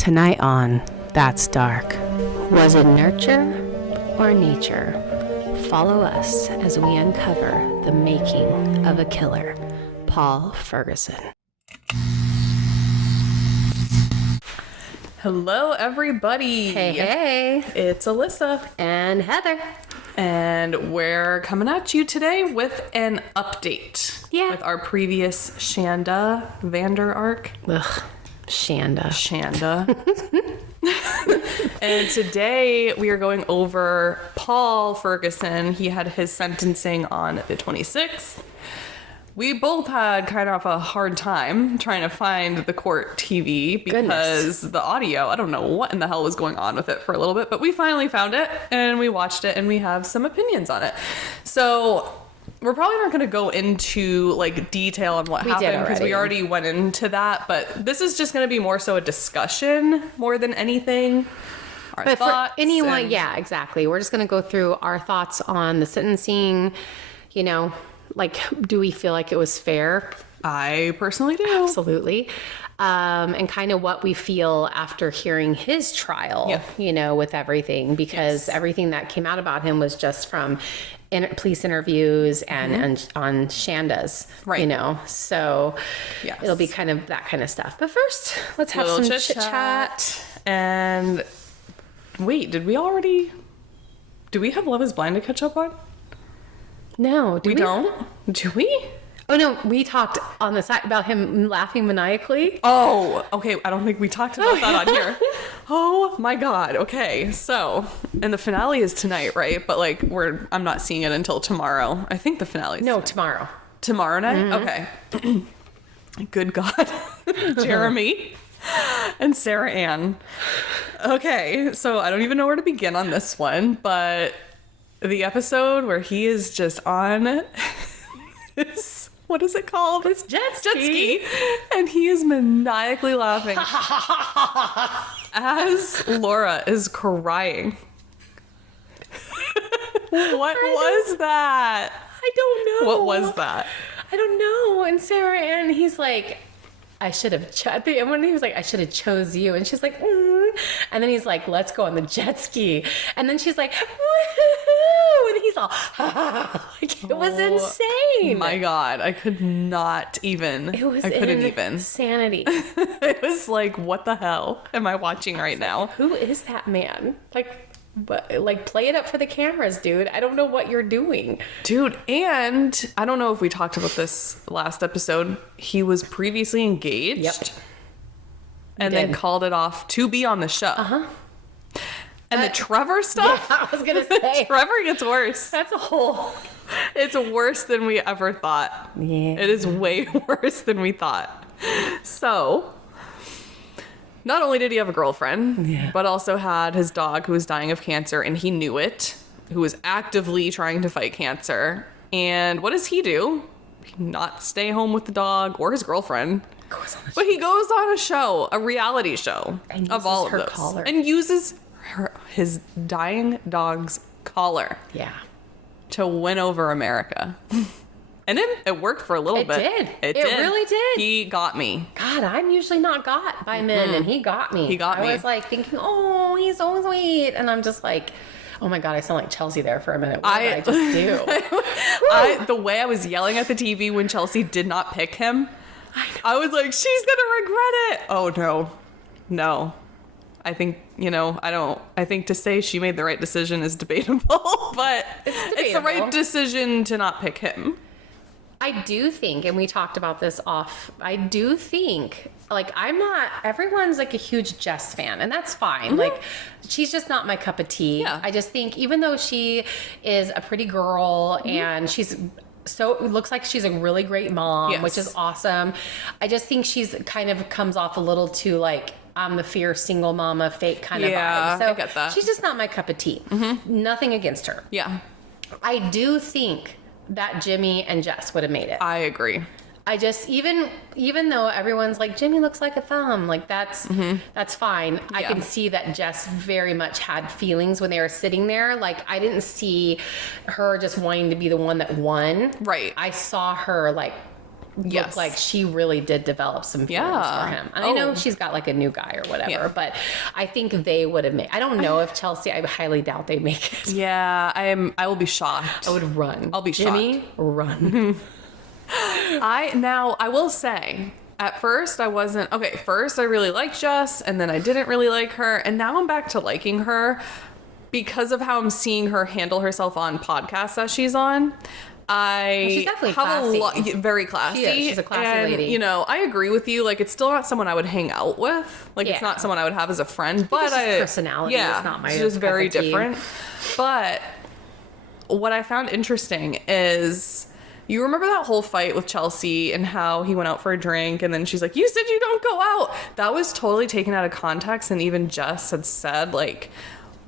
Tonight on That's Dark. Was it nurture or nature? Follow us as we uncover the making of a killer. Paul Ferguson. Hello, everybody. Hey. It's Alyssa. And Heather. And we're coming at you today with an update. Yeah. With our previous Shanda Vander Ark. Ugh. Shanda. And today we are going over Paul Ferguson. He had his sentencing on the 26th. We both had kind of a hard time trying to find the court TV because the audio, I don't know what in the hell was going on with it for a little bit, but we finally found it and we watched it and we have some opinions on it. So we're probably not going to go into like detail on what happened because we already went into that, but this is just going to be more so a discussion more than anything. But for anyone, yeah, exactly. We're just going to go through our thoughts on the sentencing, you know, like, do we feel like it was fair? I personally do. Absolutely. And kind of what we feel after hearing his trial, you know, with everything, because everything that came out about him was just from police interviews and on Shanda's, you know, so it'll be kind of that kind of stuff. But first, let's have some chit chat. And wait, do we have Love is Blind to catch up on? No, we don't? Do we? Oh, no, we talked on the side about him laughing maniacally. Oh, okay. I don't think we talked about that on here. Oh my God. Okay. So, and the finale is tonight, right? But like, I'm not seeing it until tomorrow. I think the finale is tomorrow. Tomorrow night? Okay. Good God. Jeremy and Sarah Ann. Okay. So I don't even know where to begin on this one, but the episode where he is just on this, what is it called? It's jet ski. And he is maniacally laughing as Laura is crying. What was that? I don't know. What was that? I don't know. And Sarah Ann, he's like, I should have, and when he was like, I should have chose you. And she's like, And then he's like, let's go on the jet ski. And then she's like, woohoo. And he's all, like, it was insane. My God. I could not even. It was insanity. It was like, what the hell am I watching right now? Who is that man? Like, play it up for the cameras, dude. I don't know what you're doing. Dude, and I don't know if we talked about this last episode. He was previously engaged. Yep. And then called it off to be on the show. Uh-huh. And the Trevor stuff? Yeah, I was going to say. Trevor gets worse. That's a whole... It's worse than we ever thought. Yeah. It is way worse than we thought. So... not only did he have a girlfriend, but also had his dog who was dying of cancer, and he knew it, who was actively trying to fight cancer. And what does he do? Not stay home with the dog or his girlfriend. But he goes on a show, a reality show of all of those. Collar. And uses his dying dog's collar. Yeah. To win over America. And it worked for a little bit. It did. It really did. He got me. God, I'm usually not got by men, and he got me. I was like thinking, oh, he's so sweet. And I'm just like, oh my God, I sound like Chelsea there for a minute. What did I just do? The way I was yelling at the TV when Chelsea did not pick him, I was like, she's going to regret it. Oh, no. I think, I think to say she made the right decision is debatable, but it's the right decision to not pick him. I do think, and we talked about this I do think, like, everyone's like a huge Jess fan, and that's fine. Like, she's just not my cup of tea. Yeah. I just think, even though she is a pretty girl and it looks like she's a really great mom, which is awesome. I just think she's kind of comes off a little too like, I'm the fierce single mama, fake kind of vibe. So I get that. She's just not my cup of tea. Nothing against her. Yeah. I do think that Jimmy and Jess would have made it. I agree. I just, even though everyone's like, Jimmy looks like a thumb, like that's fine. Yeah. I can see that Jess very much had feelings when they were sitting there. Like, I didn't see her just wanting to be the one that won. Right. I saw her like Yes. look like she really did develop some feelings for him. And I know she's got like a new guy or whatever, but I think they would have made, I don't know if Chelsea, I highly doubt they make it. Yeah, I will be shocked. I would run. I'll be Jimmy, shocked. run. I will say, at first I wasn't, first I really liked Jess, and then I didn't really like her, and now I'm back to liking her because of how I'm seeing her handle herself on podcasts that she's on. She's definitely classy. Very classy. She's a classy lady. You know, I agree with you. Like, it's still not someone I would hang out with. Like, it's not someone I would have as a friend. But personality is not my it's just very different. But what I found interesting is, you remember that whole fight with Chelsea and how he went out for a drink and then she's like, you said you don't go out. That was totally taken out of context. And even Jess had said, like,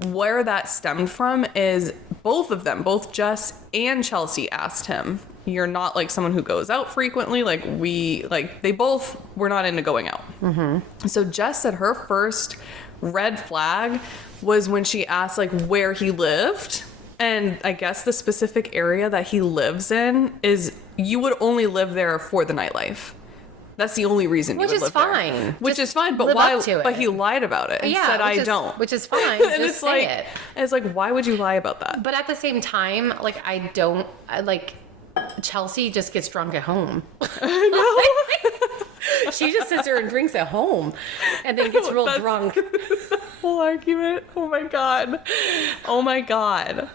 where that stemmed from is both of them, both Jess and Chelsea, asked him, you're not like someone who goes out frequently. Like, they both were not into going out. Mm-hmm. So Jess said her first red flag was when she asked like where he lived. And I guess the specific area that he lives in is, you would only live there for the nightlife. That's the only reason you would live there. Which is fine. But why? But he lied about it and said, I don't. Which is fine. And just it's say like, it. it's like, why would you lie about that? But at the same time, like, Chelsea just gets drunk at home. She just sits there and drinks at home and then gets real drunk. Whole argument. Oh my God.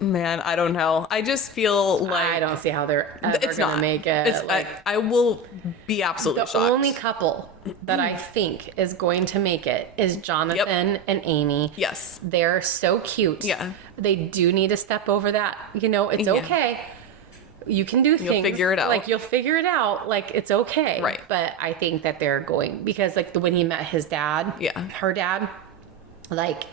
Man, I don't know. I just feel like I don't see how they're ever gonna make it. I will be absolutely shocked. The only couple that I think is going to make it is Jonathan and Amy. Yes. They're so cute. Yeah. They do need to step over that. You know, it's okay. You can do things. You'll figure it out. Like, you'll figure it out. Like, it's okay. Right. But I think that they're going, because like when he met his dad, her dad, like,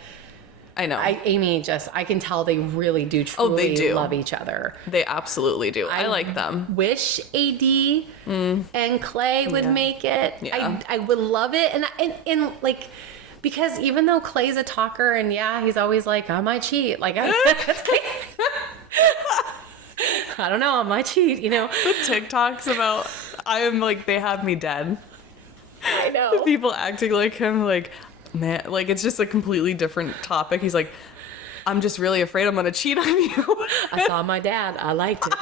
I know. I can tell they really do truly love each other. They absolutely do. I like them. Wish AD and Clay would make it. Yeah. I would love it. And like, because even though Clay's a talker and he's always like, I might cheat. Like, I don't know, I might cheat, you know. The TikToks about, I am like, they have me dead. I know. People acting like him, like, man, like, it's just a completely different topic. He's like, I'm just really afraid I'm gonna cheat on you. I saw my dad. I liked it.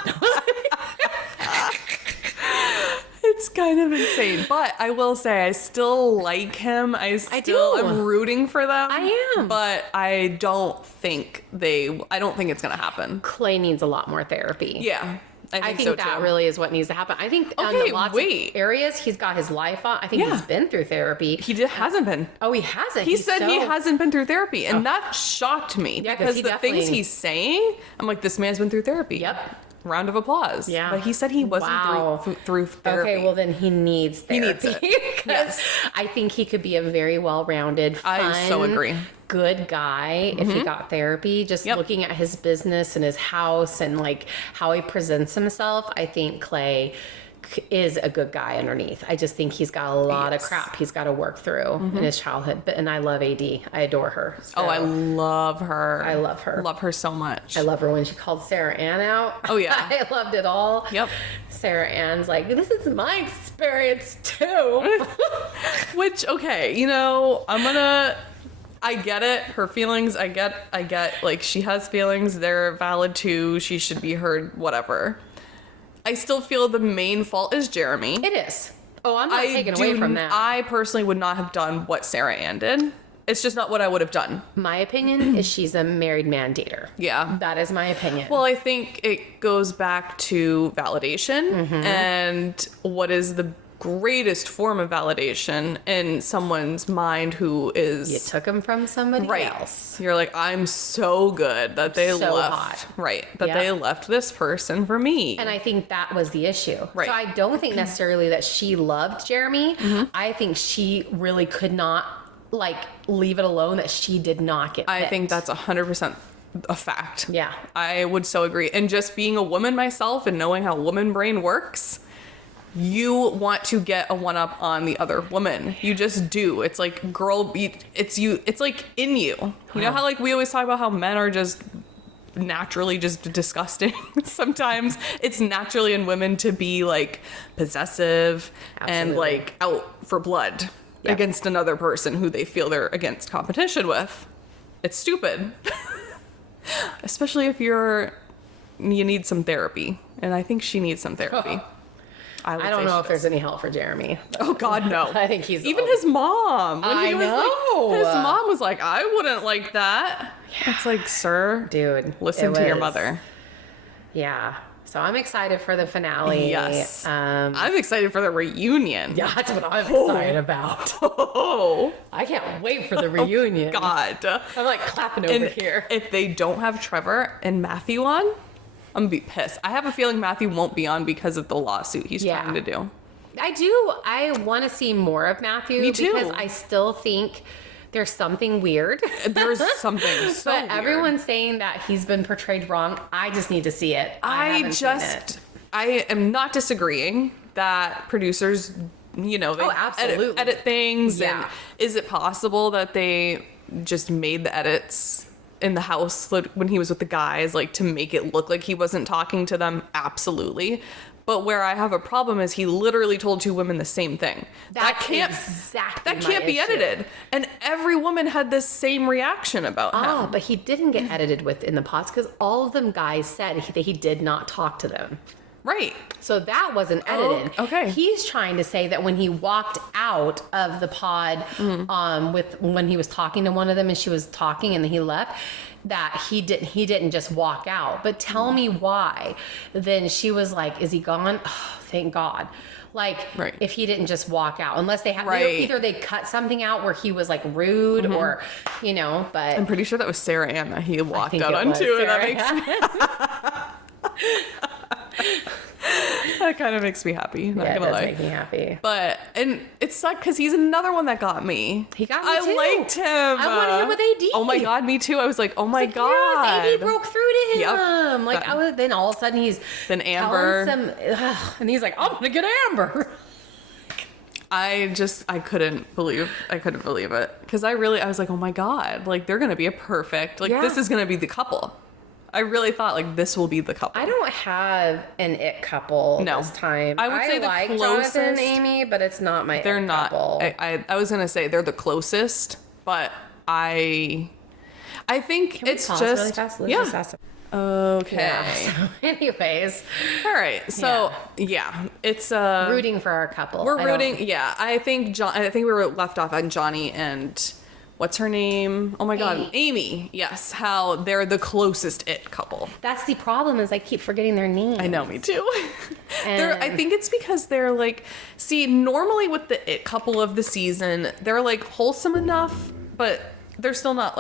It's kind of insane. But I will say, I still like him. I do. I'm rooting for them. I am. But I don't think it's gonna happen. Clay needs a lot more therapy. Yeah. I think that really is what needs to happen. I think on lots of areas he's got his life on. I think he's been through therapy. Hasn't been. Oh, he hasn't. He said he hasn't been through therapy, and that shocked me. Yeah, because the things he's saying, I'm like, this man's been through therapy. Yep. Round of applause. Yeah. But he said he wasn't through therapy. Okay, well then he needs therapy. He needs it. Yes. I think he could be a very well-rounded, fun, I so agree. Good guy if he got therapy. Just looking at his business and his house and like how he presents himself, I think Clay is a good guy underneath. I just think he's got a lot of crap he's got to work through in his childhood. And I love AD. I adore her. So I love her. I love her. Love her so much. I love her when she called Sarah Ann out. Oh yeah. I loved it all. Yep. Sarah Ann's like, this is my experience too. Which, okay, you know, I get it. Her feelings, I get, like, she has feelings. They're valid too. She should be heard, whatever. I still feel the main fault is Jeremy. It is. Oh, I'm not taking away from that. I personally would not have done what Sarah Ann did. It's just not what I would have done. My opinion is she's a married man dater. Yeah. That is my opinion. Well, I think it goes back to validation and what is the greatest form of validation in someone's mind who is... You took him from somebody else. You're like, I'm so good that they left. Hot. Right. That they left this person for me. And I think that was the issue. Right. So I don't think necessarily that she loved Jeremy. I think she really could not, like, leave it alone that she did not get picked. I think that's 100% a fact. Yeah. I would so agree. And just being a woman myself and knowing how woman brain works... You want to get a one-up on the other woman. You just do. It's like, girl, it's you. It's like in you. You know how like we always talk about how men are just naturally just disgusting. Sometimes it's naturally in women to be like possessive and like out for blood against another person who they feel they're against competition with. It's stupid. Especially if you need some therapy. And I think she needs some therapy. I don't know if there's any help for Jeremy. Oh God, no. I think he's even his mom. When I know. His mom was like, I wouldn't like that. Yeah. It's like, sir, dude, listen to your mother. Yeah. So I'm excited for the finale. Yes. I'm excited for the reunion. Yeah, that's what I'm excited about. Oh. I can't wait for the reunion. Oh, God. I'm like clapping over here. If they don't have Trevor and Matthew on, I'm gonna be pissed. I have a feeling Matthew won't be on because of the lawsuit he's trying to do. I want to see more of Matthew. Me too. Because I still think there's something weird. There's something so but weird. Everyone's saying that he's been portrayed wrong. I just need to see it. I am not disagreeing that producers, they edit things. Yeah. And is it possible that they just made the edits in the house when he was with the guys, like to make it look like he wasn't talking to them? Absolutely. But where I have a problem is he literally told two women the same thing. That can't be edited. And every woman had the same reaction about him. But he didn't get edited in the pods because all of them guys said that he did not talk to them. Right. So that wasn't edited. Oh, okay. He's trying to say that when he walked out of the pod when he was talking to one of them and she was talking and then he left, that he didn't just walk out. But tell me why. Then she was like, is he gone? Oh, thank God. Like, if he didn't just walk out, unless they have, either they cut something out where he was like rude or, but. I'm pretty sure that was Sarah Ann that he walked out on too. And that makes that kind of makes me happy. Not gonna lie. It does make me happy. But, and it sucked because he's another one that got me. He got me too. I liked him. I wanted him with AD. Oh my God, me too. I was like, oh my God. Yes, AD broke through to him. Yep. Like, then all of a sudden he's Amber. And he's like, I'm gonna get Amber. I couldn't believe it. Because I was like, oh my God, like they're gonna be a perfect, this is gonna be the couple. I really thought this will be the couple. I don't have an it couple this time. I would say the like closest. Jonathan and Amy, but it's not my they're it not, couple. I was gonna say they're the closest, but I think it's just really fast? okay. Yeah. So anyways, all right. So it's rooting for our couple. We're rooting. Yeah, I think we were left off on Johnny and. What's her name? Oh my God, Amy. Yes, how they're the closest it couple. That's the problem is I keep forgetting their names. I know, me too. I think it's because they're normally with the it couple of the season, they're wholesome enough, but they're still not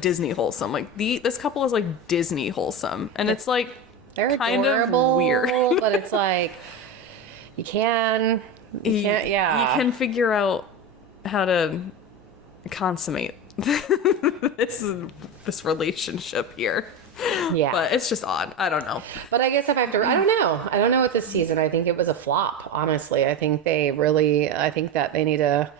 Disney wholesome. This couple is Disney wholesome, and it's they're kind adorable, of weird. But it's you can't, yeah. You can figure out how to consummate this relationship here. Yeah. But it's just odd. I don't know. But I guess if I have to, I don't know. I don't know what this season. I think it was a flop, honestly. I think that they need to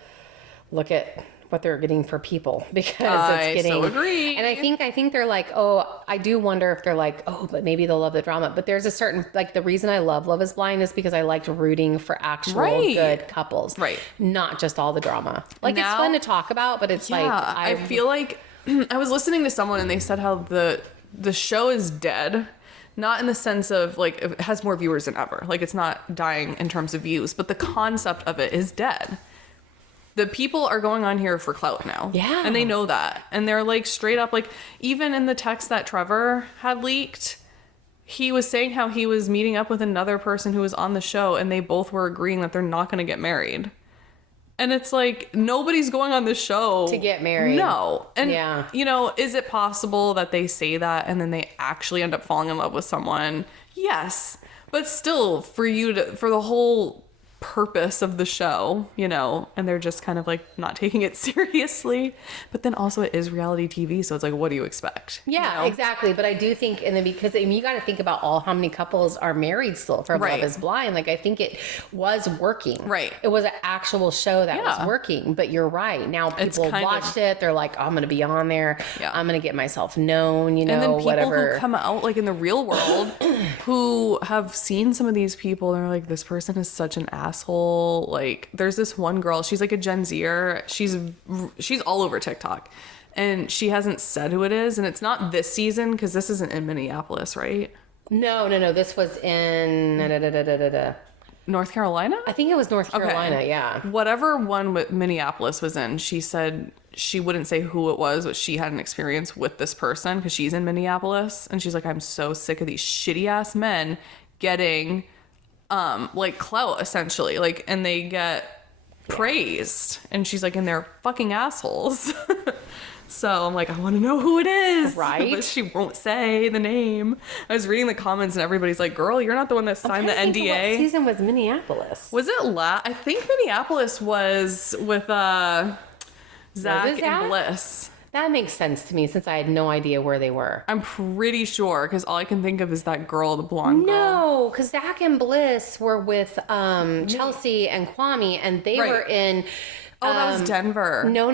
look at what they're getting for people because it's getting. I so agree. And I think they're I do wonder if they're but maybe they'll love the drama. But there's a certain the reason I love Love Is Blind is because I liked rooting for actual good couples, right? Not just all the drama. It's fun to talk about, but it's I feel like I was listening to someone and they said how the show is dead. Not in the sense of it has more viewers than ever. It's not dying in terms of views, but the concept of it is dead. The people are going on here for clout now. Yeah. And they know that. And they're straight up, even in the text that Trevor had leaked, he was saying how he was meeting up with another person who was on the show and they both were agreeing that they're not going to get married. And it's nobody's going on the show to get married. No. And, is it possible that they say that and then they actually end up falling in love with someone? Yes. But still, for the whole purpose of the show, you know, and they're just kind of like not taking it seriously. But then also it is reality TV, so it's like, what do you expect? Yeah, you know? exactly. But I do think, and then because I mean, you got to think about how many couples are married still from Right. Love Is Blind. Like, I think it was working. Right. It was an actual show that was working. But you're right. Now people watched it. They're like, oh, I'm going to be on there. Yeah. I'm going to get myself known. You know, and then people whatever. who come out like in the real world who have seen some of these people, they're like, this person is such an asshole. Like, there's this one girl, she's like a Gen Zer, she's all over TikTok, and she hasn't said who it is, and it's not this season because this isn't in Minneapolis, right? No. This was in North Carolina? I think it was North Carolina. Okay. Yeah. Whatever one Minneapolis was in, she said she wouldn't say who it was, but she had an experience with this person because she's in Minneapolis, and she's like, I'm so sick of these shitty ass men getting like clout essentially, like, and they get praised, and she's like, and they're fucking assholes. So I'm like, I want to know who it is, right? But she won't say the name. I was reading the comments, and everybody's like, girl, you're not the one that signed the NDA. What season was Minneapolis? Was it I think Minneapolis was with Zach and Bliss. That makes sense to me since I had no idea where they were. I'm pretty sure, because all I can think of is that girl, the blonde girl. No, because Zach and Bliss were with Chelsea and Kwame, and they were in... Oh, that was Denver. No.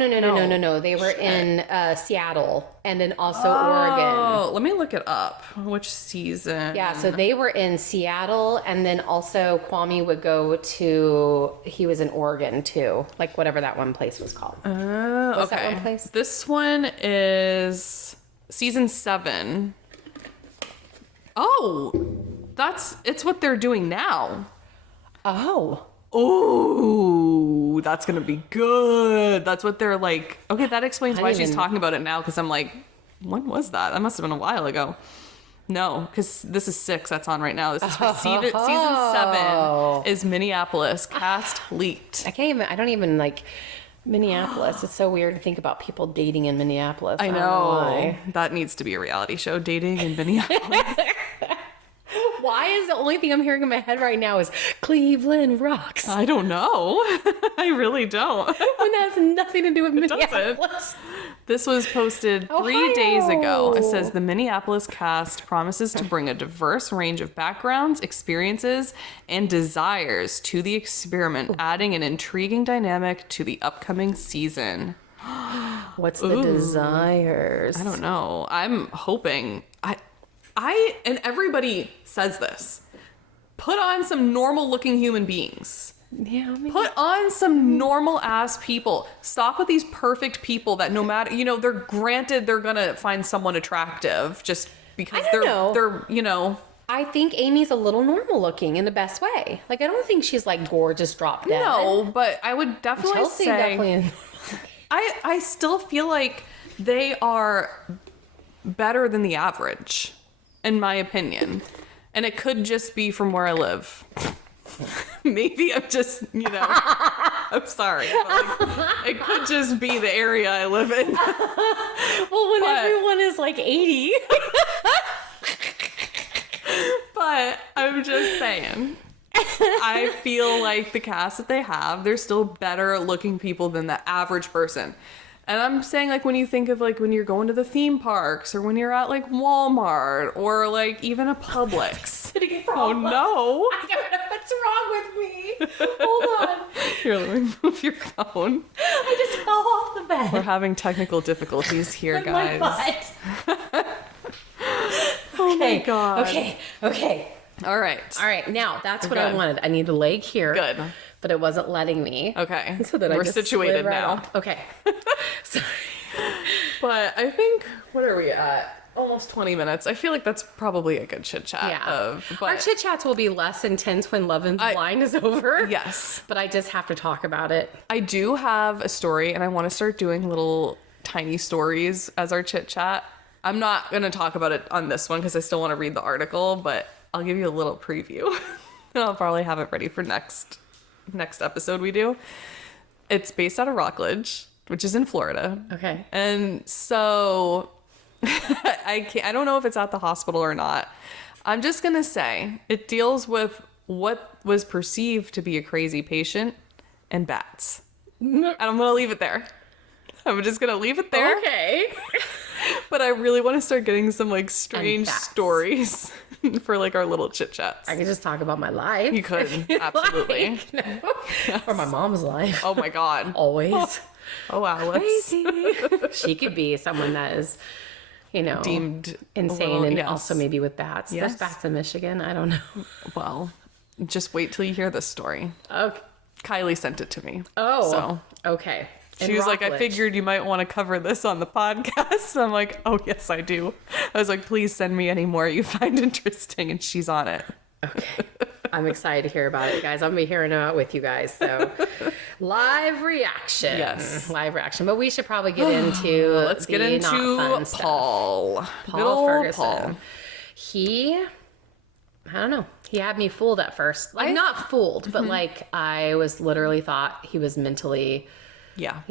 They were in Seattle and then also Oregon. Oh, let me look it up. Which season? Yeah, so they were in Seattle, and then also Kwame would go to... He was in Oregon, too. Like, whatever that one place was called. What's okay. that one place? This one is season 7. Oh, it's what they're doing now. Oh. Oh, that's going to be good. That's what they're like. Okay, that explains why she's talking about it now, because I'm like, when was that? That must have been a while ago. No, because this is 6 that's on right now. This is for season 7 is Minneapolis. Cast leaked. I don't even like Minneapolis. It's so weird to think about people dating in Minneapolis. I don't know. why. That needs to be a reality show, dating in Minneapolis. Why is the only thing I'm hearing in my head right now is Cleveland rocks? I don't know. I really don't. When that has nothing to do with Minneapolis. Doesn't. This was posted 3 days ago. It says the Minneapolis cast promises to bring a diverse range of backgrounds, experiences, and desires to the experiment, adding an intriguing dynamic to the upcoming season. What's the desires? I don't know. I'm hoping... I and everybody says this. Put on some normal looking human beings. Yeah, Put on some normal ass people. Stop with these perfect people that no matter, you know, they're gonna find someone attractive just because they're, you know. I think Amy's a little normal looking in the best way. Like, I don't think she's like gorgeous drop dead. No, but I would definitely Chelsea say definitely. I still feel like they are better than the average, in my opinion. And it could just be from where I live. Maybe I'm just, you know, I'm sorry. But like, it could just be the area I live in. Well, when everyone is like 80. But I'm just saying, I feel like the cast that they have, they're still better looking people than the average person. And I'm saying, like, when you think of, like, when you're going to the theme parks or when you're at, like, Walmart or, like, even a Publix. Oh, no. I don't know what's wrong with me. Hold on. Here, let me move your phone. I just fell off the bed. We're having technical difficulties here, With guys. my butt. Oh, my God. Okay. All right. Now, that's what Good. I wanted. I need a leg here. Good. But it wasn't letting me. Okay. So that We're I just situated slid right now. off. Okay. Sorry. But I think, what are we at? Almost 20 minutes. I feel like that's probably a good chit chat. Yeah. But Our chit chats will be less intense when Love is Blind is over. Yes. But I just have to talk about it. I do have a story, and I want to start doing little tiny stories as our chit chat. I'm not going to talk about it on this one because I still want to read the article, but I'll give you a little preview. And I'll probably have it ready for next episode we do. It's based out of Rockledge, which is in Florida. Okay. And so I don't know if it's at the hospital or not. I'm just going to say it deals with what was perceived to be a crazy patient and bats. And I'm going to leave it there. I'm just going to leave it there. Okay. But I really want to start getting some like strange bats. stories for like our little chit chats. I could just talk about my life. You could, absolutely. Yes. Or my mom's life. Oh my God. Always. Oh, Alice. Crazy. She could be someone that is, Deemed insane, and yes. also maybe with bats. Yes. There's bats in Michigan. I don't know. Well, just wait till you hear this story. Okay. Kylie sent it to me. Oh. So Okay. she was like, I figured you might want to cover this on the podcast. I'm like, oh, yes, I do. I was like, please send me any more you find interesting. And she's on it. Okay. I'm excited to hear about it, guys. I'm going to be hearing about it with you guys. So, live reaction. Yes. Live reaction. But we should probably get into Let's get into not fun Paul. stuff. Good old Ferguson. Paul. I don't know. He had me fooled at first. Like, not fooled, but like I was literally thought he was mentally... Yeah.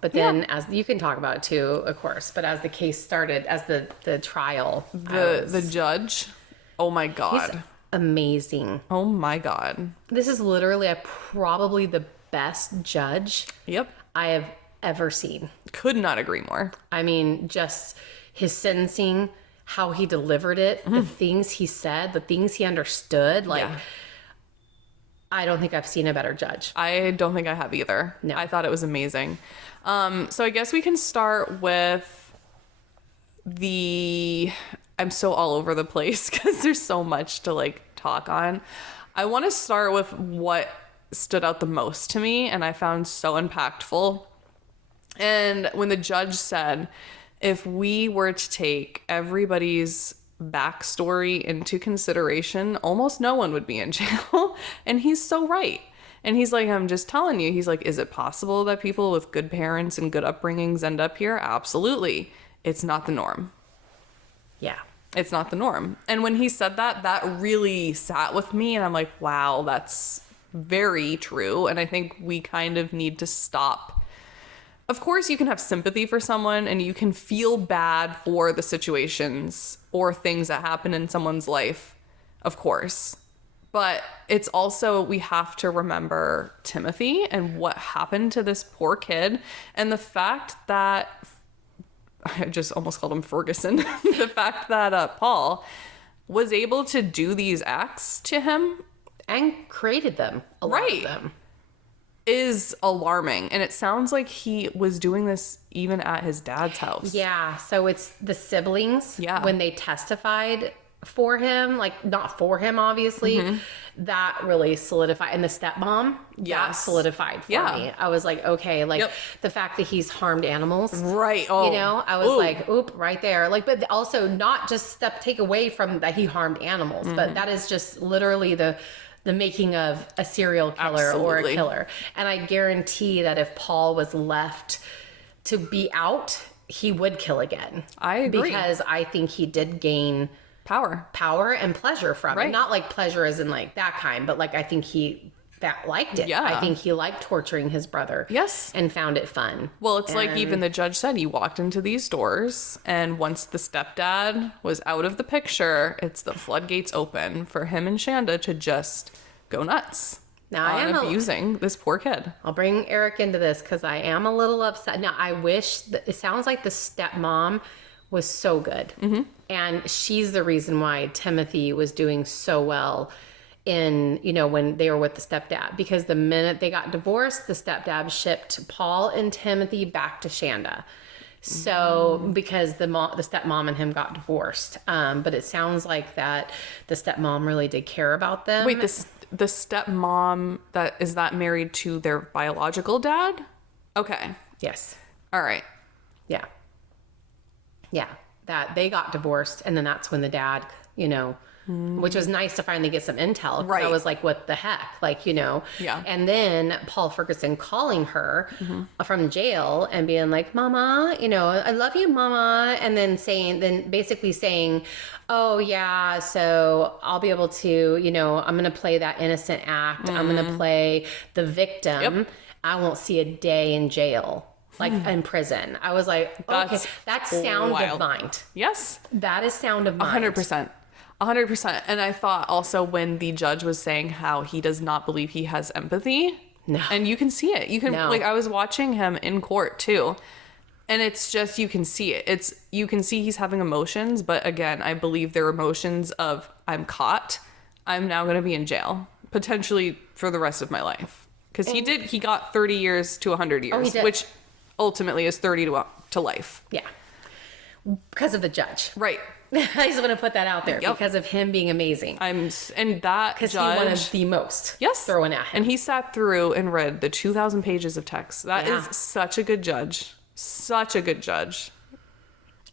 But then as you can talk about it too, of course, but as the case started, as the trial, The judge. Oh my God. he's amazing. Oh my God. This is literally probably the best judge Yep. I have ever seen. Could not agree more. I mean, just his sentencing, how he delivered it, the things he said, the things he understood, like Yeah. I don't think I've seen a better judge. I don't think I have either. No. I thought it was amazing. So I guess we can start with I'm so all over the place because there's so much to like talk on. I want to start with what stood out the most to me and I found so impactful. And when the judge said, if we were to take everybody's backstory into consideration, almost no one would be in jail. And he's so right. And he's like, I'm just telling you, he's like, is it possible that people with good parents and good upbringings end up here? Absolutely. It's not the norm. Yeah. It's not the norm. And when he said that, that really sat with me. And I'm like, wow, that's very true. And I think we kind of need to stop. Of course, you can have sympathy for someone and you can feel bad for the situations or things that happen in someone's life, of course. But it's also, we have to remember Timothy and what happened to this poor kid. And the fact that, I just almost called him Ferguson, the fact that Paul was able to do these acts to him. And created them. A lot of them. Is alarming. And it sounds like he was doing this even at his dad's house. Yeah. So it's the siblings. Yeah. When they testified for him, like not for him, obviously, that really solidified. And the stepmom, that Yes. solidified for me. I was like, okay, like the fact that he's harmed animals. Right. Oh. I was like, oop, right there. Like, but also not just take away from that he harmed animals, but that is just literally the making of a serial killer or a killer. And I guarantee that if Paul was left to be out, he would kill again. I agree. Because I think he did gain power and pleasure from it. Not like pleasure as in like that kind, but like I think he liked it. Yeah. I think he liked torturing his brother. Yes. And found it fun. Well, it's like even the judge said, he walked into these doors and once the stepdad was out of the picture, it's the floodgates open for him and Shanda to just go nuts. Now I am abusing this poor kid. I'll bring Eric into this because I am a little upset. Now I wish that it sounds like the stepmom was so good, and she's the reason why Timothy was doing so well in when they were with the stepdad. Because the minute they got divorced, the stepdad shipped Paul and Timothy back to Shanda. So because the stepmom and him got divorced, but it sounds like that the stepmom really did care about them. Wait, the stepmom is that married to their biological dad? Okay. Yes. All right. Yeah. Yeah. That they got divorced, and then that's when the dad, which was nice to finally get some intel. 'Cause I was like, what the heck? Like, Yeah. And then Paul Ferguson calling her from jail and being like, Mama, I love you, Mama. And then basically saying, oh yeah, so I'll be able to, I'm going to play that innocent act. I'm going to play the victim. Yep. I won't see a day in jail. Like in prison. I was like, okay, that's sound of mind. Yes. That is sound of mind. 100%. 100%. And I thought also when the judge was saying how he does not believe he has empathy. No. And you can see it. You can, No. like, I was watching him in court too. And it's just, you can see it. You can see he's having emotions. But again, I believe they're emotions of, I'm caught. I'm now going to be in jail, potentially for the rest of my life. Because he got 30 years to 100 years, which ultimately is 30 to life. Yeah. Because of the judge. Right. I just want to put that out there because of him being amazing. And that because he judge, wanted the most thrown at him. And he sat through and read the 2,000 pages of text. That is such a good judge. Such a good judge.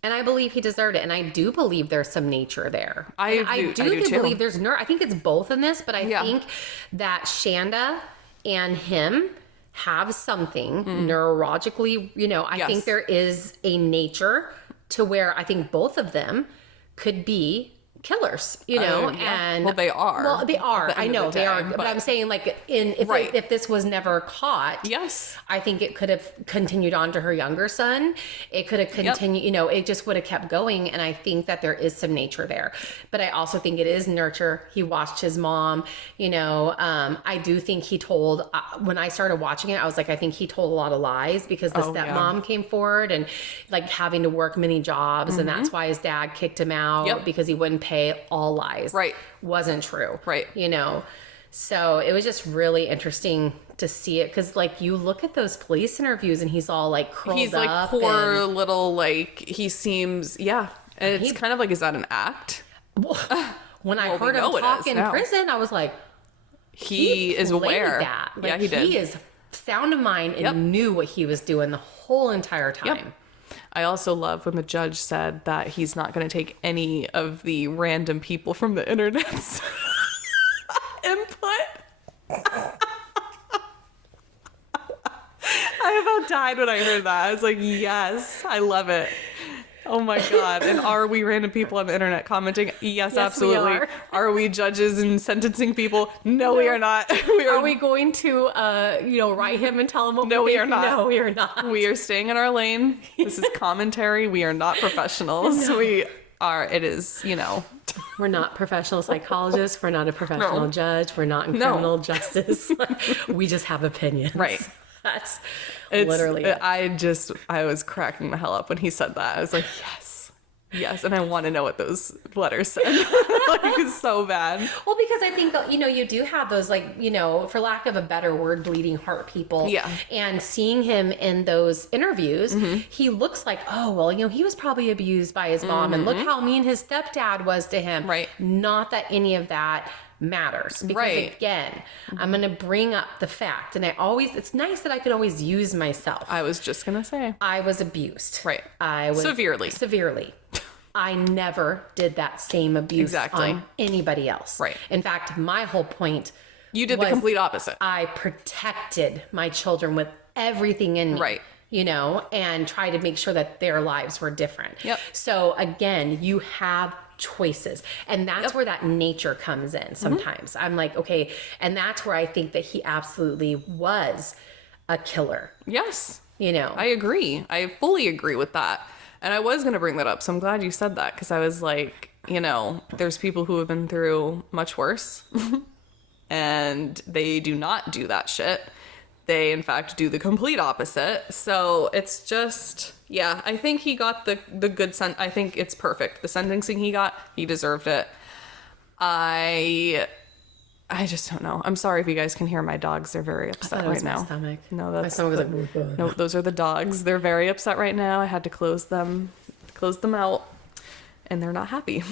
And I believe he deserved it. And I do believe there's some nature there. I do too. Believe there's I think it's both in this, but I think that Shanda and him have something neurologically, I think there is a nature to where I think both of them could be killers, and well, they are. Well, they are. I know they are, but I'm saying like if this was never caught, yes, I think it could have continued on to her younger son. It could have continued, it just would have kept going. And I think that there is some nature there, but I also think it is nurture. He watched his mom, I do think he told, when I started watching it, I was like, I think he told a lot of lies because the stepmom came forward and like having to work many jobs. And that's why his dad kicked him out because he wouldn't pay. All lies. Right. Wasn't true. Right. So it was just really interesting to see it because like you look at those police interviews and he's all like curled up. He's like poor little like he seems and it's kind of like, is that an act? When I heard him talk in prison, I was like, he is aware. That. Like, he did. He is sound of mind and knew what he was doing the whole entire time. Yep. I also love when the judge said that he's not going to take any of the random people from the internet's input. I about died when I heard that. I was like, yes, I love it. Oh my God. And are we random people on the internet commenting? Yes, absolutely. We are we judges and sentencing people? No, we are not. Are we going to, write him and tell him what we are not. No, we are not. We are staying in our lane. This is commentary. We are not professionals. No. We are, it is, We're not professional psychologists. We're not a professional judge. We're not in criminal justice. We just have opinions. Right. That's literally it. I was cracking the hell up when he said that. I was like, yes. And I want to know what those letters said. Like, it's so bad. Well, because I think that, you do have those, like, for lack of a better word, bleeding heart people. Yeah. And seeing him in those interviews, he looks like, oh, well, he was probably abused by his mom. And look how mean his stepdad was to him. Right. Not that any of that matters because again, I'm going to bring up the fact and it's nice that I can always use myself. I was just going to say I was abused. Right. I was severely. I never did that same abuse on anybody else. Right. In fact, my whole point you did the complete opposite. I protected my children with everything in me. Right. And try to make sure that their lives were different. Yep. So again, you have choices. And that's where that nature comes in sometimes. I'm like, okay. And that's where I think that he absolutely was a killer. Yes. I agree. I fully agree with that. And I was going to bring that up. So I'm glad you said that because I was like, there's people who have been through much worse and they do not do that shit. They, in fact, do the complete opposite. So it's just, I think he got the good I think it's perfect. The sentencing he got, he deserved it. I just don't know. I'm sorry if you guys can hear my dogs. They're very upset right now. My stomach. No, that's my stomach was like, no, those are the dogs. They're very upset right now. I had to close them out, and they're not happy.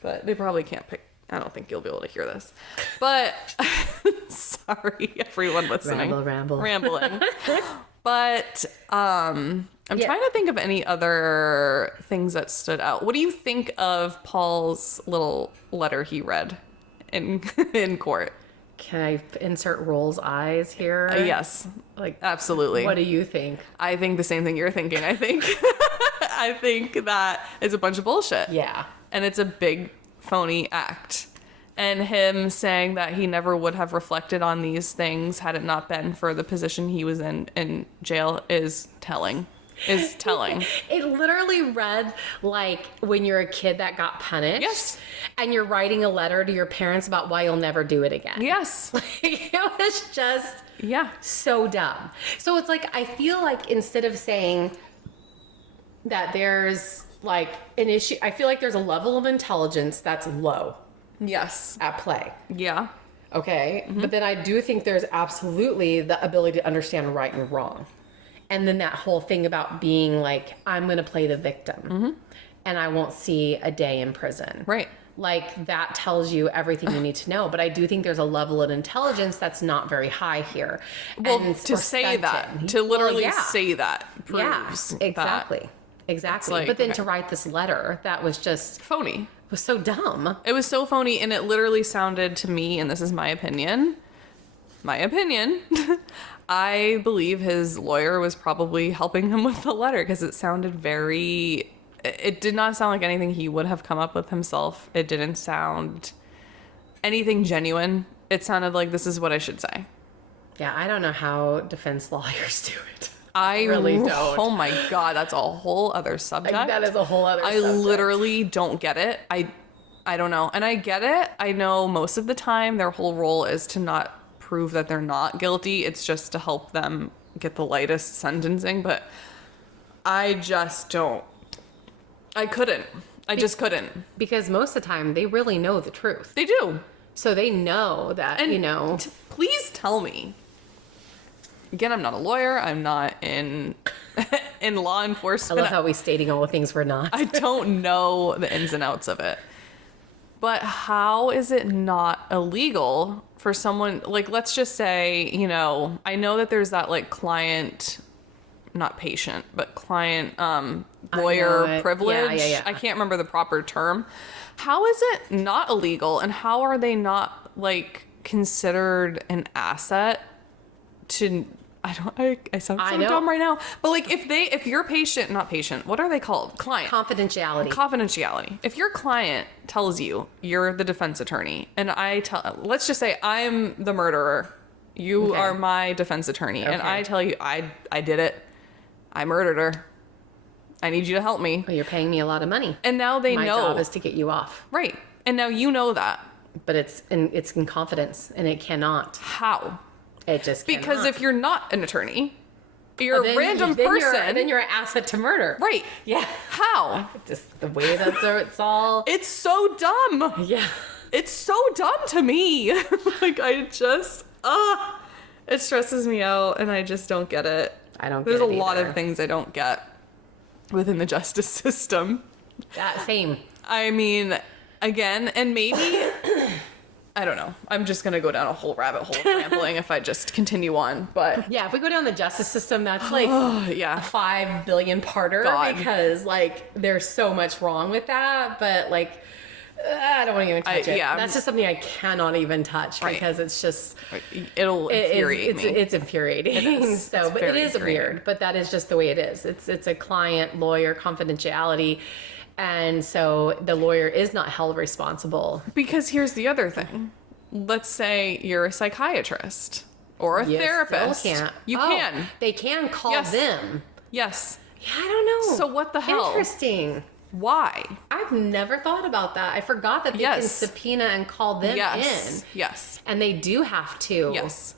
But they probably can't pick. I don't think you'll be able to hear this. But sorry, everyone listening. Rambling. But I'm trying to think of any other things that stood out. What do you think of Paul's little letter he read in court? Can I insert Roll's eyes here? Yes. Like, absolutely. What do you think? I think the same thing you're thinking. I think that is a bunch of bullshit. Yeah. And it's a big phony act. And him saying that he never would have reflected on these things had it not been for the position he was in jail is telling. is telling. It literally read like when you're a kid that got punished. Yes. And you're writing a letter to your parents about why you'll never do it again. Yes. It was just so dumb. So it's like, I feel like instead of saying that there's like an issue, I feel like there's a level of intelligence that's low. Yes. At play. Yeah. Okay. But then I do think there's absolutely the ability to understand right and wrong. And then that whole thing about being like, I'm going to play the victim and I won't see a day in prison. Right. Like that tells you everything you need to know. But I do think there's a level of intelligence that's not very high here. Well, and to say that, to literally say that proves exactly. that. Exactly. Like, but then to write this letter, that was just phony. Was so dumb. It was so phony, and it literally sounded to me, and this is my opinion, I believe his lawyer was probably helping him with the letter because it sounded it did not sound like anything he would have come up with himself. It didn't sound anything genuine. It sounded like, this is what I should say. Yeah, I don't know how defense lawyers do it. I really don't. Oh my God, that's a whole other subject. Like, that is a whole other subject. I literally don't get it. I don't know. And I get it. I know most of the time their whole role is to not prove that they're not guilty. It's just to help them get the lightest sentencing. But I just don't. I couldn't. I just couldn't. Because most of the time they really know the truth. They do. So they know that, and please tell me. Again, I'm not a lawyer. I'm not in law enforcement. I love how we stating all the things we're not. I don't know the ins and outs of it. But how is it not illegal for someone, like, let's just say, I know that there's that like client, not patient, but client lawyer privilege. Yeah. I can't remember the proper term. How is it not illegal, and how are they not like considered an asset to, I sound so dumb right now, but like if you're not patient, what are they called? Client. Confidentiality. If your client tells you you're the defense attorney and let's just say I'm the murderer, you are my defense attorney, and I tell you I did it. I murdered her. I need you to help me. Well, you're paying me a lot of money. And now they know. My job is to get you off. Right. And now you know that. But it's in confidence, and it cannot. How? It just cannot. Because if you're not an attorney, you're a random person. Then you're an asset to murder. Right. Yeah. How? Just the way that it's all. It's so dumb. Yeah. It's so dumb to me. Like, I just, it stresses me out, and I just don't get it. I don't get it There's a either. lot of things I don't get within the justice system. Same. I mean, again, and maybe, I don't know. I'm just going to go down a whole rabbit hole of rambling if I just continue on. But yeah, if we go down the justice system, that's like a 5 billion parter. God. Because like there's so much wrong with that. But like, I don't want to even touch it. Yeah, that's just something I cannot even touch because it's just it'll infuriate me. It's infuriating. It is. So, but it is weird. But that is just the way it is. It's a client lawyer confidentiality. And so the lawyer is not held responsible. Because here's the other thing. Let's say you're a psychiatrist or a therapist. Still can't. You can. They can call them. Yes. Yeah, I don't know. So what the hell? Interesting. Why? I've never thought about that. I forgot that they can subpoena and call them in. Yes. And they do have to. Yes.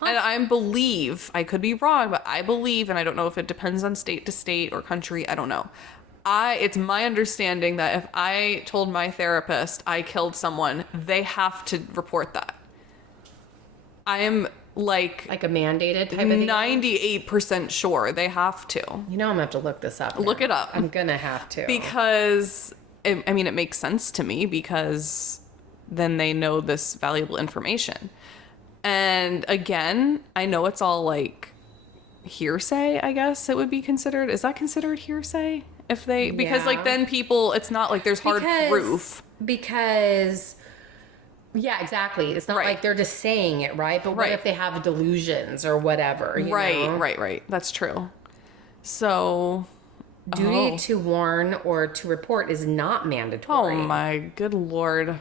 And I believe, I could be wrong, but I believe, and I don't know if it depends on state to state or country, I don't know. It's my understanding that if I told my therapist I killed someone, they have to report that. I am like a mandated type of thing? 98% sure they have to. You know I'm going to have to look this up now. Look it up. I'm going to have to. Because, I mean, it makes sense to me because then they know this valuable information. And again, I know it's all like hearsay, I guess it would be considered. Is that considered hearsay? If they, because like then people, it's not like there's hard proof. Because, yeah, exactly. It's not like they're just saying it, right? But what if they have delusions or whatever? You know? Right. That's true. So, duty to warn or to report is not mandatory. Oh my good Lord.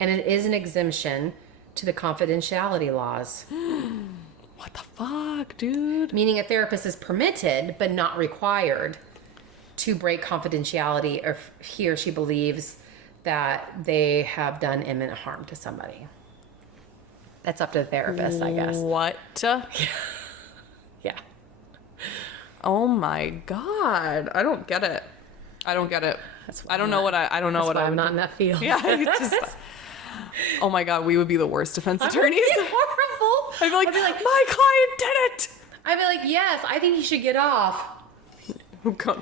And it is an exemption to the confidentiality laws. What the fuck, dude? Meaning a therapist is permitted but not required to break confidentiality if he or she believes that they have done imminent harm to somebody. That's up to the therapist, I guess. What? Yeah. Oh my God. I don't get it. I don't get it. I don't know what I don't know what I'm not in that field. Yeah. Oh my God, we would be the worst defense attorneys. Horrible. I'd be like, my client did it. I'd be like, yes, I think he should get off.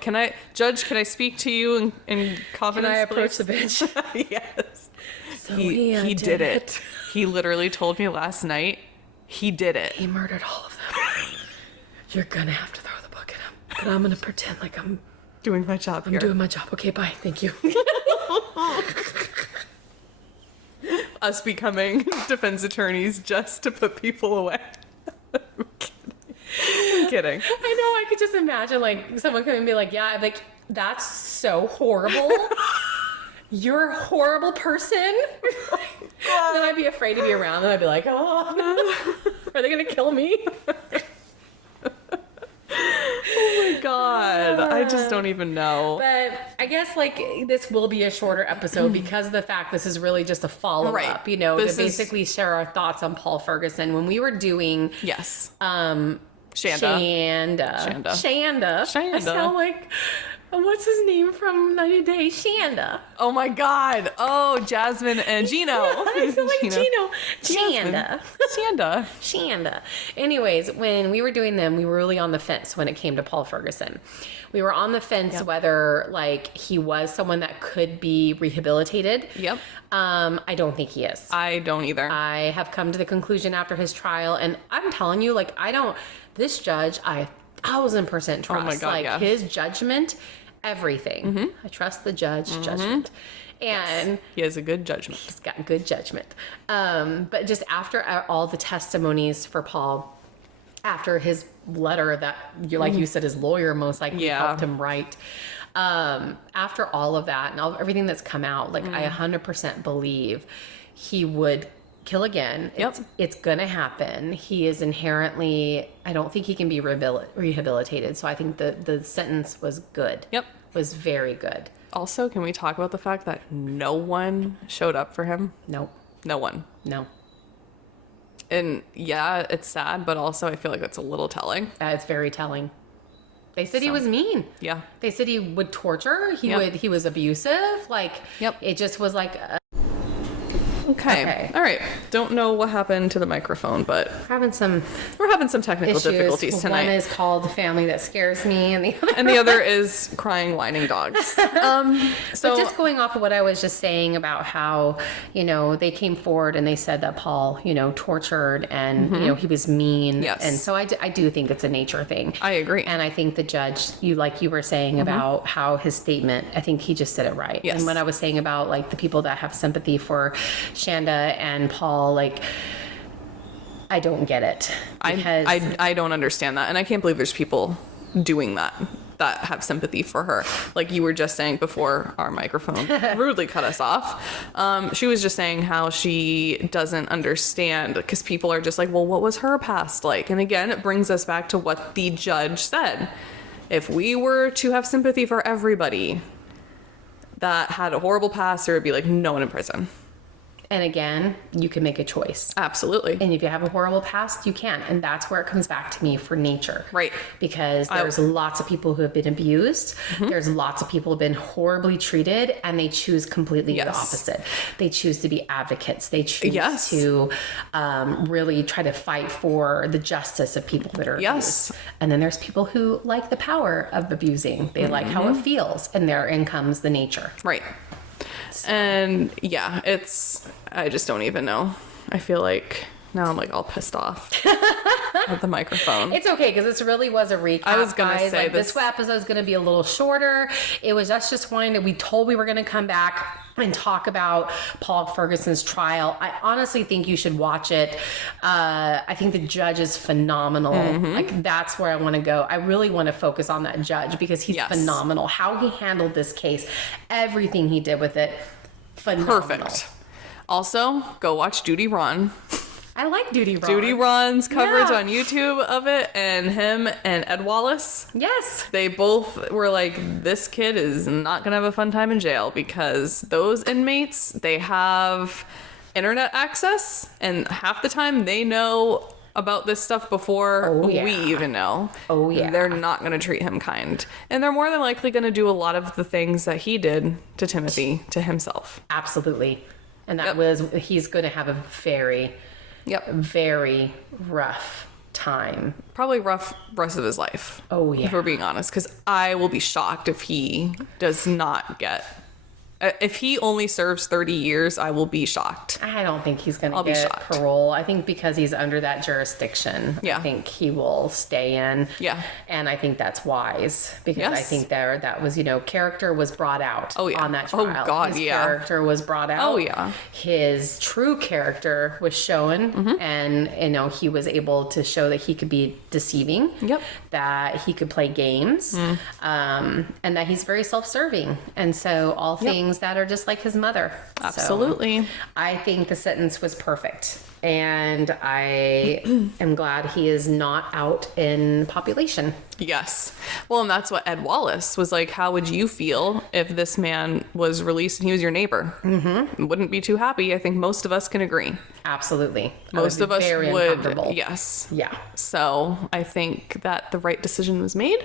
Can I, Judge, can I speak to you in confidence? Can I approach please? the bench? Yes. So He did it. He literally told me last night he did it. He murdered all of them. You're gonna have to throw the book at him. But I'm gonna pretend like I'm Doing my job here. I'm doing my job. Okay, bye. Thank you. Us becoming defense attorneys just to put people away. I'm kidding. I know. I could just imagine like someone coming and be like, "Yeah," I'm like, "That's so horrible. You're a horrible person." Then I'd be afraid to be around them. I'd be like, "Oh, are they gonna kill me?" Oh my God. I just don't even know. But I guess like this will be a shorter episode because of the fact this is really just a follow-up, Right. you know, This to is- basically share our thoughts on Paul Ferguson. When we were doing Yes. Shanda. Shanda. I sound like, what's his name from 90 Day? Shanda. Oh my God. Oh, Jasmine and Gino. I sound like Gino. Jasmine. Shanda. Shanda. Shanda. Anyways, when we were doing them, we were really on the fence when it came to Paul Ferguson. We were on the fence whether like he was someone that could be rehabilitated. Yep. I don't think he is. I don't either. I have come to the conclusion after his trial, and I'm telling you, like, this judge, I 1,000% trust. Oh my God, like, yeah. his judgment, everything. I trust the judge judgment. And He has a good judgment. he's got good judgment. But just after all the testimonies for Paul, after his letter that, like you said, his lawyer most likely helped him write, after all of that and everything that's come out, like I 100% believe he would kill again. Yep. It's gonna happen. He is inherently, I don't think he can be rehabilitated. So I think the sentence was good. Yep. Was very good. Also, can we talk about the fact that no one showed up for him? Nope. No one. No. And yeah, it's sad, but also I feel like that's a little telling. It's very telling. They said he was mean. Yeah. They said he would torture. Yep. He was abusive. Like, Yep. It just was like, Okay. All right. Don't know what happened to the microphone, but having some we're having some technical issues. difficulties tonight. One is called The Family That Scares Me, and the other. And the other is crying, whining dogs. So But just going off of what I was just saying about how, they came forward and they said that Paul, tortured and, he was mean. Yes. And so I do think it's a nature thing. I agree. And I think the judge, like you were saying about how his statement, I think he just said it right. Yes. And what I was saying about like the people that have sympathy for Shanda and Paul, like, I don't get it. Because I don't understand that, and I can't believe there's people doing that have sympathy for her. Like you were just saying before our microphone rudely cut us off. She was just saying how she doesn't understand because people are just like, well, what was her past like? And again, it brings us back to what the judge said. If we were to have sympathy for everybody that had a horrible past, there would be like no one in prison. And again, you can make a choice. Absolutely. And if you have a horrible past, you can. And that's where it comes back to me for nature. Right. Because there's lots of people who have been abused. There's lots of people who have been horribly treated, and they choose completely the opposite. They choose to be advocates. They choose to really try to fight for the justice of people that are abused. And then there's people who like the power of abusing. They like how it feels. And therein comes the nature. Right. And yeah, I just don't even know. I feel like now I'm like all pissed off at the microphone. It's okay because this really was a recap. I was gonna guys. say like, this episode is going to be a little shorter. It was us just wanting to. We told we were going to come back and talk about Paul Ferguson's trial. I honestly think you should watch it. I think the judge is phenomenal. Like that's where I want to go. I really want to focus on that judge because he's phenomenal. How he handled this case, everything he did with it, phenomenal. Perfect. Also, go watch Duty Run. I like Duty Run. Duty Run's coverage on YouTube of it, and him and Ed Wallace. Yes. They both were like, this kid is not going to have a fun time in jail, because those inmates, they have internet access, and half the time they know about this stuff before we even know. Oh, yeah. They're not going to treat him kind. And they're more than likely going to do a lot of the things that he did to Timothy, to himself. Absolutely. And that he's going to have a very, very rough time. Probably rough rest of his life. Oh, yeah. If we're being honest, because I will be shocked if he does not get... If he only serves 30 years, I will be shocked. I don't think he's going to get parole. I think because he's under that jurisdiction, I think he will stay in. Yeah. And I think that's wise, because I think that was, character was brought out on that trial. Oh, God, His character was brought out. Oh, yeah. His true character was shown, and, he was able to show that he could be deceiving, that he could play games, and that he's very self-serving. And so all things that are just like his mother. Absolutely. So I think the sentence was perfect, and I am glad he is not out in population. Yes. Well, and that's what Ed Wallace was like. How would you feel if this man was released and he was your neighbor? Wouldn't be too happy. I think most of us can agree. Absolutely. Most of us very would. uncomfortable. Yes. Yeah. So I think that the right decision was made,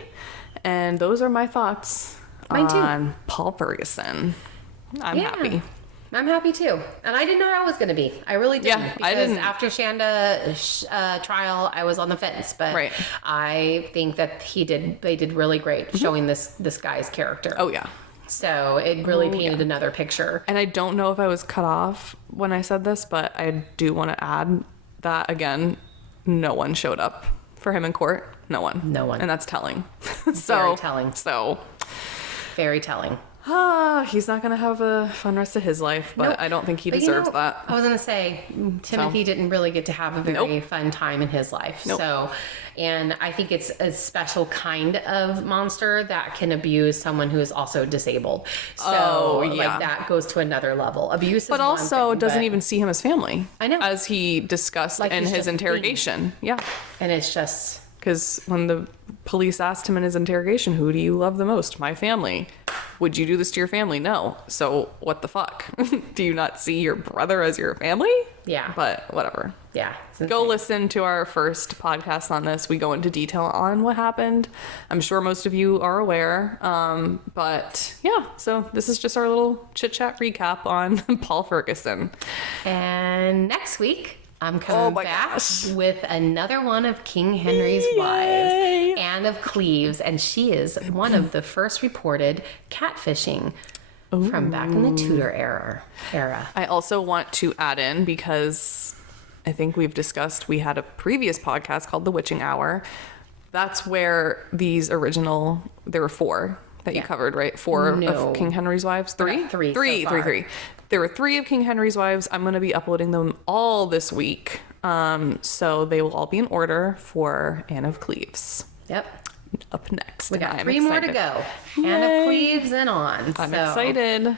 and those are my thoughts on Paul Ferguson. I'm happy. I'm happy too. And I didn't know how I was going to be. I really didn't. Yeah, because I didn't. After Shanda trial, I was on the fence. But I think that they did really great showing this guy's character. Oh, yeah. So it really painted another picture. And I don't know if I was cut off when I said this, but I do want to add that, again, no one showed up for him in court. No one. No one. And that's telling. Very telling. So. Very telling. He's not going to have a fun rest of his life, but I don't think he deserves that. I was going to say, Timothy didn't really get to have a very fun time in his life. So, and I think it's a special kind of monster that can abuse someone who is also disabled. So, like, that goes to another level. Abuse is but also one thing, doesn't even see him as family. I know. As he discussed in his interrogation. Yeah. And it's just... Because when the police asked him in his interrogation, who do you love the most? My family. Would you do this to your family? No. So what the fuck? Do you not see your brother as your family? Yeah. But whatever. Yeah. Go listen to our first podcast on this. We go into detail on what happened. I'm sure most of you are aware. But yeah, so this is just our little chit chat recap on Paul Ferguson. And next week, I'm coming back with another one of King Henry's wives, Anne of Cleves, and she is one of the first reported catfishing from back in the Tudor era. I also want to add in, because I think we've discussed, we had a previous podcast called The Witching Hour. That's where these original, there were 4 that you covered, right? 4 of King Henry's wives? 3? Three. There were 3 of King Henry's wives. I'm going to be uploading them all this week. So they will all be in order for Anne of Cleves. Yep. Up next. We got 3 more to go. Yay. Anne of Cleves and on. I'm excited.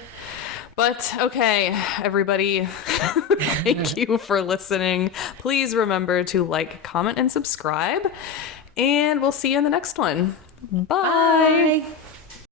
But okay, everybody, thank you for listening. Please remember to like, comment, and subscribe. And we'll see you in the next one. Bye.